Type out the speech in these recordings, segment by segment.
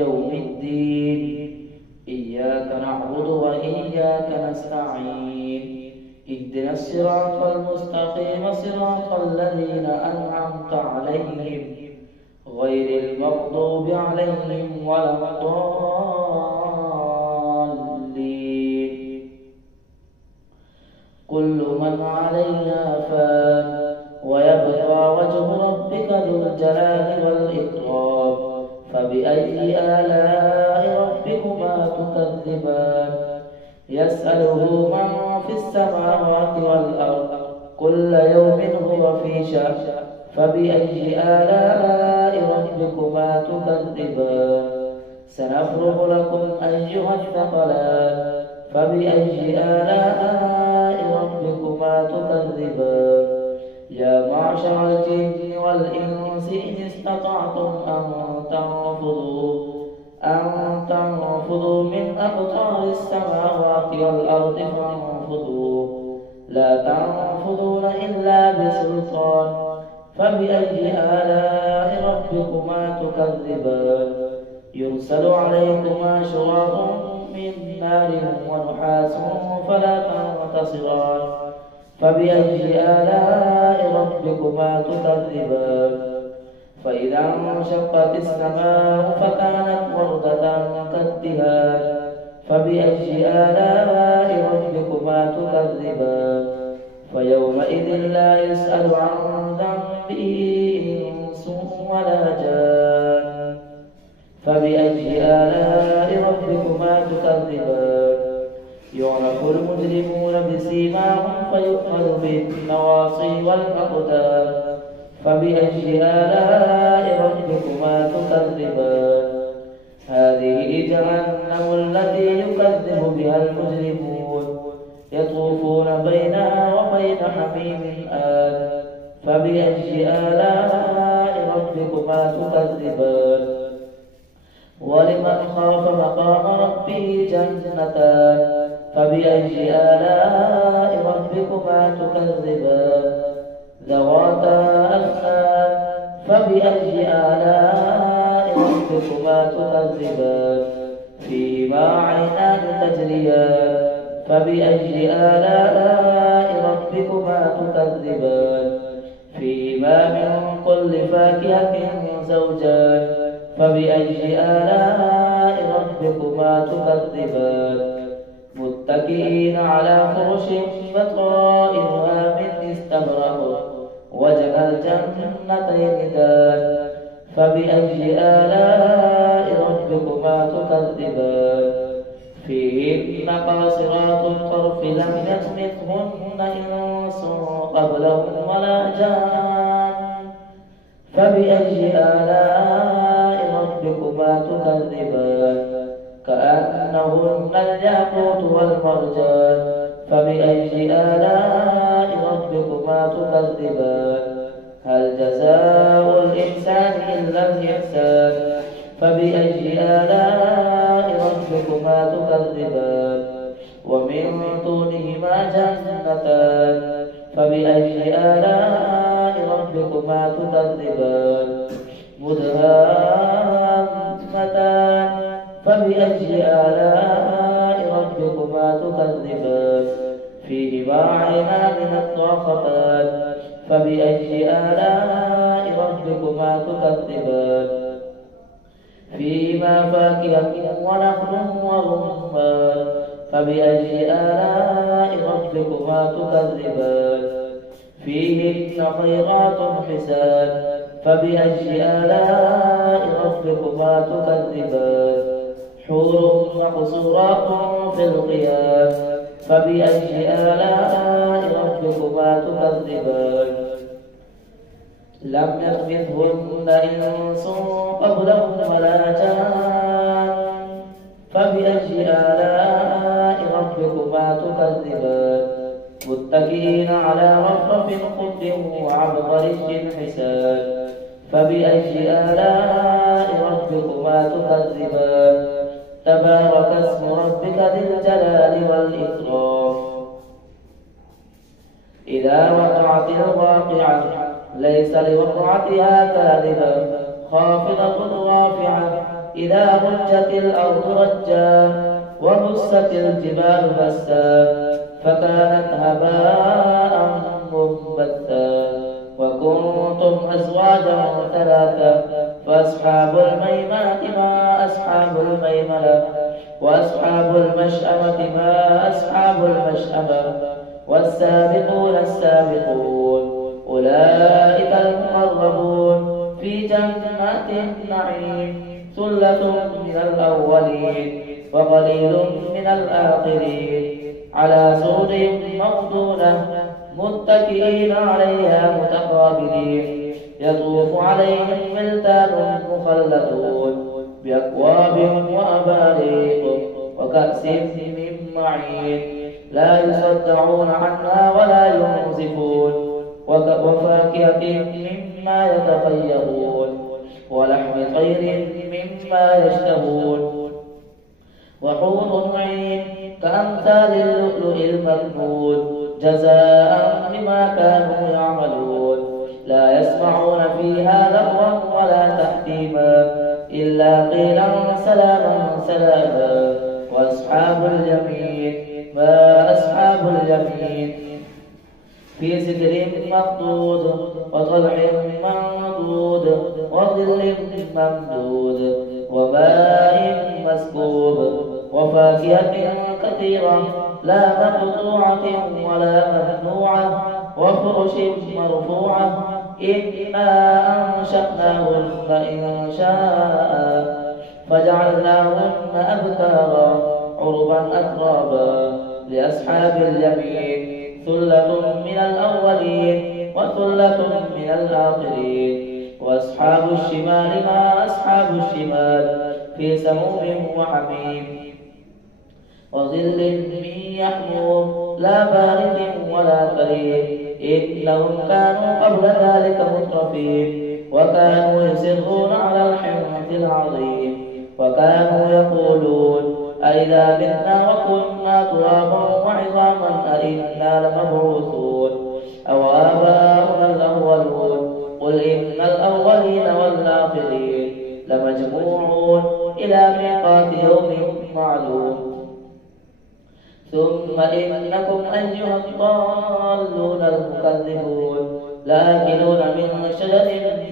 يوم الدين. إياك نعبد وإياك نستعين. اهدنا الصراط المستقيم صراط الذين أنعمت عليهم غير المغضوب عليهم ولا الضالين. كل من عليها فان ويبقى وجه ربك ذو الجلال والإكرام. فبأي آلاء ربكما تكذبان؟ يسأله من في السماوات والأرض كل يوم هو في شأن. فبأي آلاء ربكما تكذبان؟ سنفرغ لكم أيها الثقلان. فبأي آلاء ربكما تكذبان؟ يا معشر الجن والإنس إن استطعتم أن تنفذوا من أقطار السماوات والأرض فانفذوا لا تنفذون إلا بسلطان. فبأي آلاء ربكما تكذبان؟ يرسل عليكما شواظ من نار ونحاس فلا تنتصران. فبأي آلاء ربكما تكذبان؟ فإذا انشقت السماء فكانت وردة كالدهان. فبأي آلاء ربكما تكذبان؟ فيومئذ لا يسأل عن ذنبه إنس ولا جان. فبأي آلاء ربكما تكذبان؟ يعرف المجرمون بسيماهم فيؤخذ بالنواصي والأقدام. فبأي آلاء ربكما تكذبان؟ هذه جهنم التي يكذب بها المجرمون يطوفون بينها وبين حميم آن. فبأي آلاء ربكما تكذبان؟ ولمن خاف مقام ربه جنتان. فبأي آلاء ربكما تكذبان؟ ذواتا أفنان. فبأي آلاء ربكما تكذبان؟ فيهما عينان تجريان. فبأي آلاء ربكما تكذبان؟ فيهما من كل فاكهة زوجان. فبأي آلاء ربكما تكذبان؟ متكئين على فرش بطائنها من استبرق وجنى الجنتين دان. فبأي آلاء ربكما تكذبان؟ فيهن قاصرات الطرف لم يطمثهن إنس قبلهم ولا جان. فبأي آلاء ربكما تكذبان؟ كأنهن الياقوت والمرجان. فبأي آلاء ربكما تكذبان؟ هل جزاء الإحسان إلا الإحسان؟ فبأي آلاء ربكما تكذبان؟ ومن دونهما جنتان. فبأي آلاء ربكما تكذبان؟ مدهامتان. فبأي آلاء ربكما تكذبان؟ فيهما عينان نضاختان. فبأي آلاء ربكما تكذبان؟ فيهما فاكهة ونخل ورمان. فبأي آلاء ربكما تكذبان؟ فيهن خيرات حسان. فبأي آلاء ربكما تكذبان؟ حور مقصورات في الخيام. فبأي آلاء ربكما تكذبان؟ لم يطمثهن إنس قبلهم ولا جان. فبأي آلاء ربكما تكذبان؟ متكئين على رفرف خضر وعبقري حسان. فبأي آلاء ربكما تكذبان؟ تبارك اسم ربك ذي الجلال والإكرام. إذا وقعت الواقعة ليس لوقعتها كاذبة خافضة رافعة إذا رجت الأرض رجا وبست الجبال بسا فكانت هباء منبثا وكنتم أزواجا ثلاثا فأصحاب الميمنة ما أصحاب الميمنة وأصحاب المشأمة ما أصحاب المشأمة والسابقون السابقون أولئك المقربون في جنات النعيم ثلة من الأولين وقليل من الآخرين على سرر موضونة متكئين عليها متقابلين يطوف عليهم ولدان مخلدون بأكواب وأباريق وكأس من معين لا يصدعون عنها ولا ينزفون وفاكهة مما يتخيرون ولحم طير مما يشتهون وحور عين كأمثال اللؤلؤ المكنون جزاء بما كانوا يعملون لا يسمعون فيها لغوا ولا تأثيما إلا قيلا سلاما سلاما وأصحاب اليمين ما أصحاب اليمين في سدر مخضود وطلح منضود وظل ممدود وماء مسكوب وفاكهة كثيرة لا مقطوعة ولا ممنوعة وفرش مرفوعة إنا أنشأناهن إن شاء فجعلناهن أبكارا عربا أترابا لأصحاب اليمين ثلة من الأولين وثلة من الآخرين وأصحاب الشمال ما أصحاب الشمال في سموم وحميم وظل من يحموم لا بارد ولا كريم إنهم كانوا قبل ذلك مترفين وكانوا يصرون على الحنث العظيم وكانوا يقولون أئذا متنا وكنا ترابا وعظاما أئنا لمبعوثون أو آباؤنا الأولون قل إن الأولين والآخرين لمجموعون إلى ميقات يوم معلوم ثم إنكم أيها الضالون المكذبون لآكلون من شجر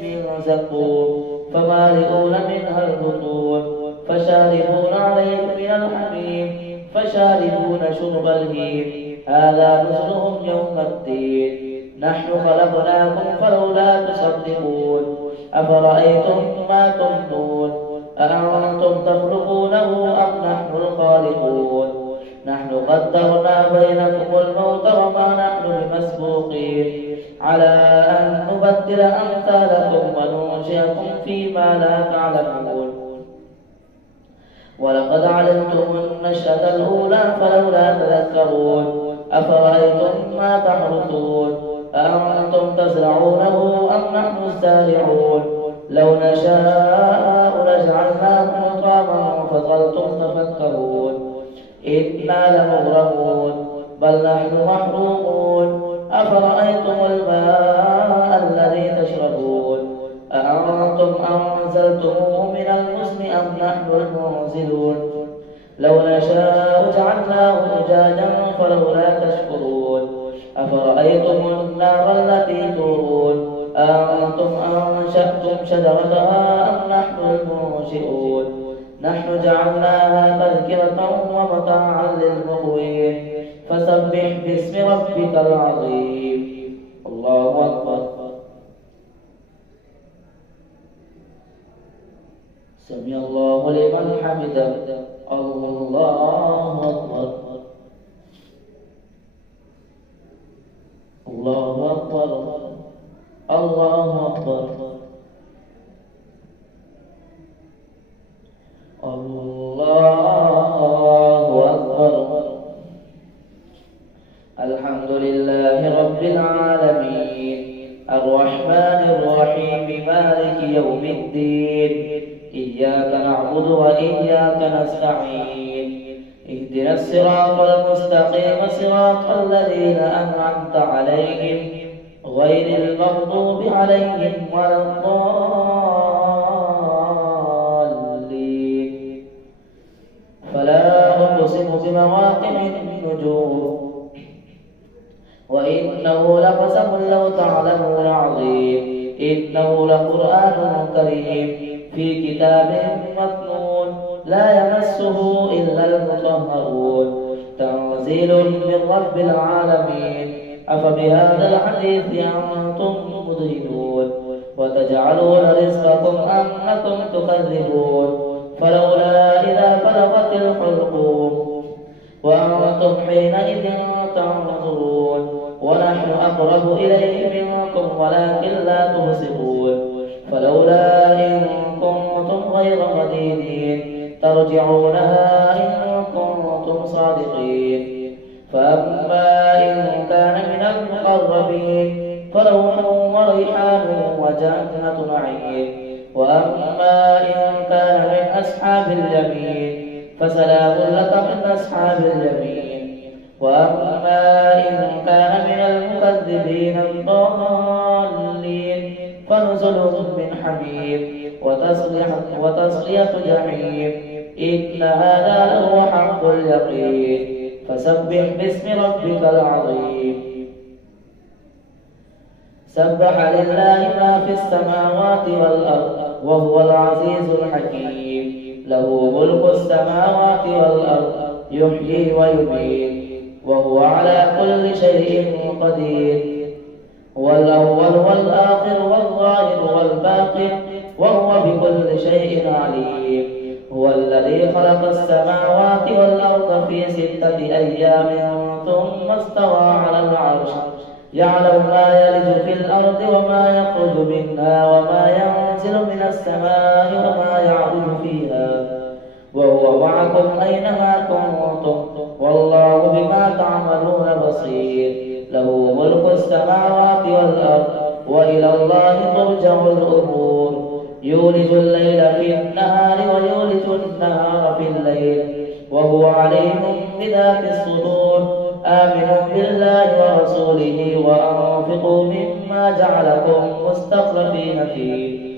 من زقوم فمالئون منها البطون فشاربون عليه من الحميم فشاربون شرب الهيم هذا نزلهم يوم الدين نحن خلقناكم فلولا تصدقون أفرأيتم ما تمنون أأنتم تخلقونه أم نحن الخالقون نحن قدرنا بينكم الموت وما نحن بمسبوقين على أن نبدل أمثالكم وننشئكم فيما لا تعلمون ولقد علمتم النشأة الأولى فلولا تذكرون أفرأيتم ما تحرثون أأنتم تزرعونه أم نحن الزارعون لو نشاء لجعلناه حطاما فظلتم تفكرون إنا لمغرمون بل نحن محرومون أفرأيتم الماء الذي تشربون أأنتم أنزلتموه من المزن أم نحن المنزلون لو نشاء جعلناه أجاجا فلولا تشكرون أفرأيتم النار التي تورون أأنتم أنشأتم شجرتها أم نحن المنشئون نحن جعلناها تذكرة ومتاعا للمقوين فسبح باسم ربك العظيم الله أكبر سمع الله لمن حمده الله أكبر الله أكبر الله أكبر الله أكبر الحمد لله رب العالمين الرحمن الرحيم مالك يوم الدين إياك نعبد وإياك نستعين اهدنا الصراط المستقيم صراط الذين أنعمت عليهم غير المغضوب عليهم ولا الضالين كريم في كتاب مكنون لا يمسه إلا المطهرون تنزيل من رب العالمين أفبهذا الحديث أنتم مدهنون وتجعلون رزقكم أنكم تكذبون فلولا إذا بلغت الحلقوم وأنتم حينئذ تنظرون ونحن أقرب إليه منكم ولكن لا تبصرون فلولا إن كنتم غير مدينين ترجعونها إن كنتم صادقين فأما إن كان من المقربين فروح وريحان وجنة نعيم وأما إن كان من أصحاب اليمين فسلام لك من أصحاب اليمين وأما إن كان من المكذبين الضالين فنزل من حميم وتصلية جحيم إن هذا لهو حق اليقين فسبح باسم ربك العظيم سبح لله ما في السماوات والأرض وهو العزيز الحكيم له ملك السماوات والأرض يحيي ويميت وهو على كل شيء قدير هو الأول والآخر والظاهر والباطن وهو بكل شيء عليم هو الذي خلق السماوات والأرض في 6 أيام ثم استوى على العرش يعلم ما يلج في الأرض وما يخرج منها وما ينزل من السماء وما يعرج فيها وهو معكم أينما كنتم والله بما تعملون بصير له ملك السماوات والأرض وإلى الله ترجع الأمور يولج الليل في النهار ويولج النهار في الليل وهو عليم بذات الصدور آمنوا بالله ورسوله وأنفقوا مما جعلكم مستخلفين فيه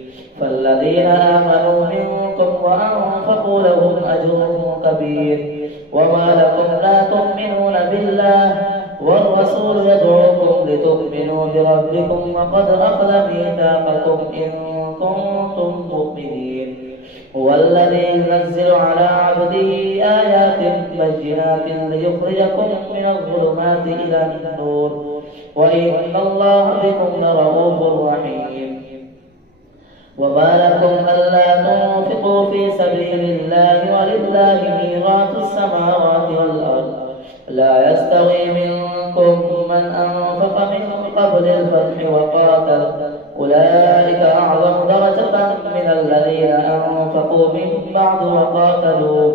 فالذين آمنوا منكم وأنفقوا لهم أجر كبير وما لكم لا تؤمنون بالله والرسول يدعوكم لتؤمنوا بربكم وقد أخذ ميثاقكم إن كنتم مؤمنين هو الذي ينزل على عبده آيات بينات ليخرجكم من الظلمات إلى النور وإن الله بكم لرؤوف رحيم وما لكم ألا تنفقوا في سبيل الله ولله ميراث السماوات والأرض لا يستوي منكم من أنفق من قبل الفتح وقاتل أولئك أعظم درجة من الذين أنفقوا من بعد وقاتلوا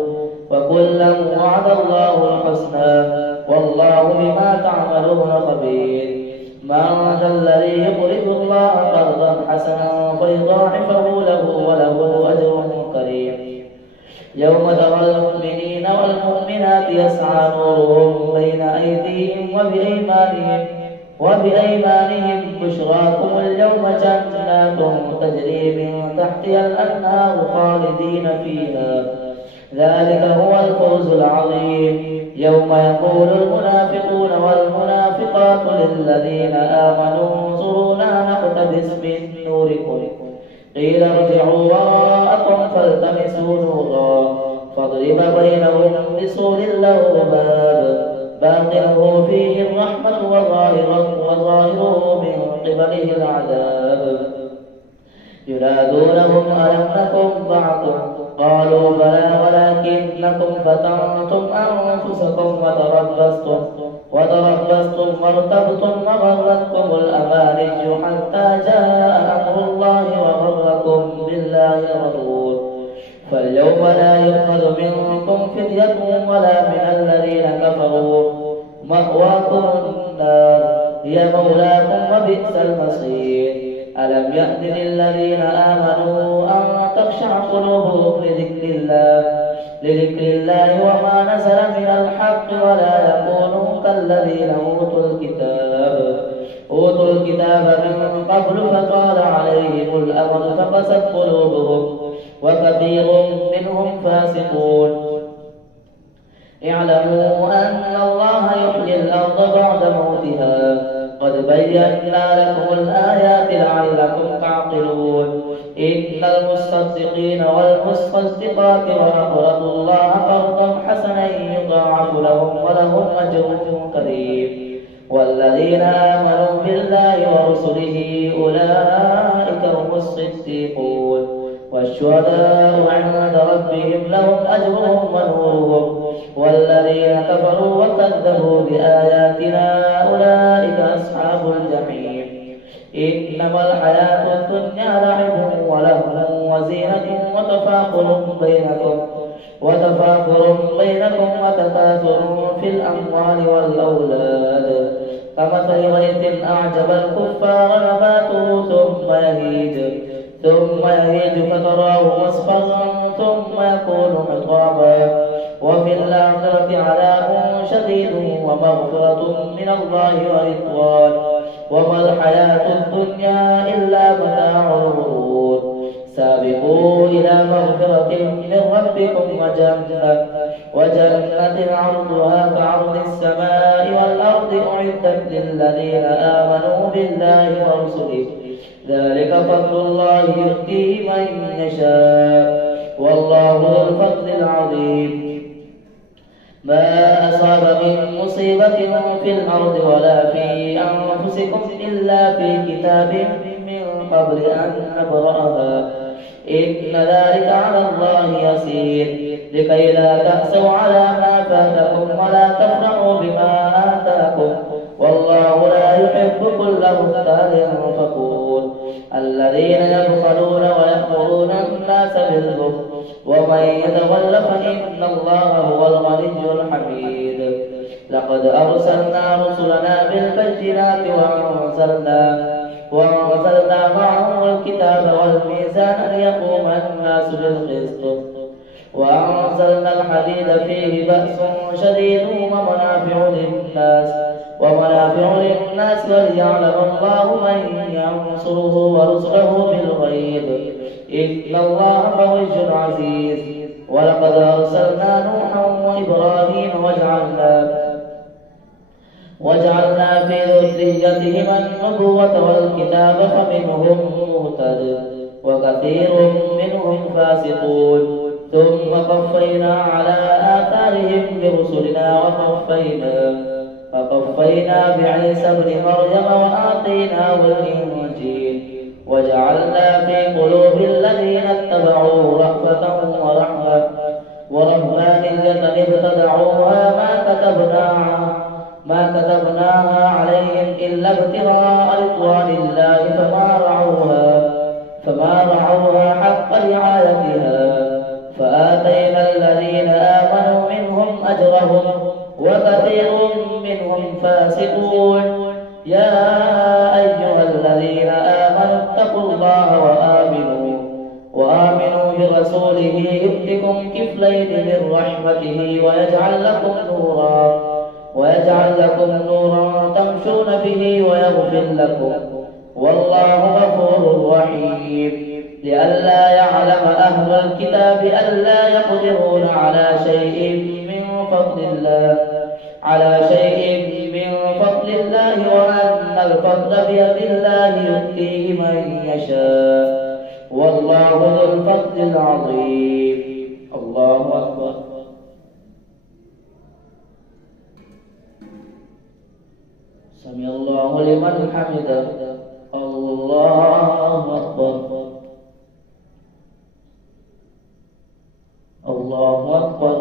وكلا وعد الله الحسنى والله بما تعملون خبير من ذا الذي يقرض الله قرضا حسنا فيضاعفه له وله أجر كريم يوم ترى المؤمنين والمؤمنات يسعى نورهم بين أيديهم وبأيمانهم بشراكم اليوم جنات تجري من تحتها الأنهار خالدين فيها ذلك هو الفوز العظيم يوم يقول المنافقون والمنافقات للذين آمنوا انظرونا نقتبس من نوركم قيل ارجعوا وراءكم فالتمسوا نورا فاضرب بينهم بسور له باب باطنه فيه الرحمة وظاهره من قبله العذاب ينادونهم ألم نكن معكم قالوا بلى ولكنكم فتنتم أنفسكم وتربصتم وارتبتم وغرتكم الأماني حتى جاء أمر الله وغركم بالله الغرور فاليوم لا يؤخذ منكم فدية ولا من الذين كفروا مأواكم النار هي مولاكم وبئس المصير ألم يأذن الذين آمنوا أن تخشع قلوبهم لذكر الله وما نزل من الحق ولا يكونوا كالذين أوتوا الكتاب من قبل فطال عليهم الأمد فقست قلوبهم وكثير منهم فاسقون اعلموا أن الله يحيي الأرض بعد موتها قد بينا لكم الآيات لعلكم تعقلون إن المصدقين والمصدقات وأقرضوا الله قرضا حسنا يضاعف لهم ولهم أجر كريم. والذين آمنوا بالله ورسله أولئك هم الصديقون والشهداء عند ربهم لهم أجرهم ونورهم. والذين كفروا وكذبوا بآياتنا أولئك أصحاب الجحيم. إنما الحياة الدنيا لعب ولهو وزينة وتفاخر بينكم وتكاثر في الأموال والأولاد كمثل غيث أعجب الكفار نباته ثم يهيج فتراه مصفرا ثم يكون حطاما. وفي الآخرة عذاب شديد ومغفرة من الله ورضوان وما الحياة الدنيا إلا متاع الغرور. سابقوا إلى مغفرة من ربكم وجنة عرضها كعرض السماء والأرض أعدت للذين آمنوا بالله ورسله ذلك فضل الله يؤتيه من يشاء والله ذو الفضل العظيم. ما أصاب من مصيبة في الأرض ولا في أنفسكم إلا في كتاب من قبل أن نبرأها إن ذلك على الله يسير. لكي لا تأسوا على ما فاتكم ولا تفرحوا بما آتاكم والله لا يحب كل مختال فخور. الذين يبخلون ويأمرون الناس بالبخل ومن يتول فإن الله هو الغني الحميد. لقد أرسلنا رسلنا بالبينات وأنزلنا معهم الكتاب والميزان ليقوم الناس بالقسط وأنزلنا الحديد فيه بأس شديد ومنافع للناس وليعلم الله من ينصره ورسله بالغيب إن الله قوي عزيز. ولقد أرسلنا نوحا وإبراهيم وجعلنا في ذريتهما النبوة والكتاب فمنهم مهتد وكثير منهم فاسقون. ثم قفينا على آثارهم برسلنا وقفينا بعيسى ابن مريم وآتيناه الإنجيل وجعلنا في قلوب الذين اتبعوه رأفة ورهبانية ابتدعوها ما كتبناها عليهم إلا ابتغاء رضوان الله فما رعوها حق رعايتها فآتينا الذين آمنوا منهم أجرهم وكثير منهم فاسقون. يا أيها الذين آمنوا اتقوا الله وآمنوا برسوله يؤتكم كفلين من رحمته ويجعل لكم نورا تمشون به ويغفر لكم والله غفور رحيم. لئلا يعلم أهل الكتاب ألا يقدرون على شيء من فضل الله وأن الفضل بيد الله يؤتيه من يشاء والله ذو الفضل العظيم. الله أكبر. سمع الله لمن حمده. الله أكبر. الله أكبر.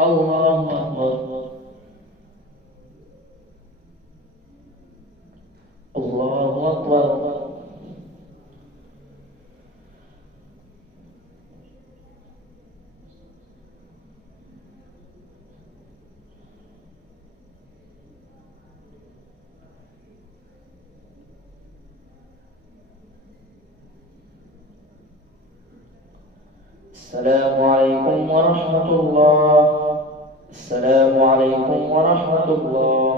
الله أكبر. الله أكبر. السلام عليكم ورحمة الله. السلام عليكم ورحمة الله.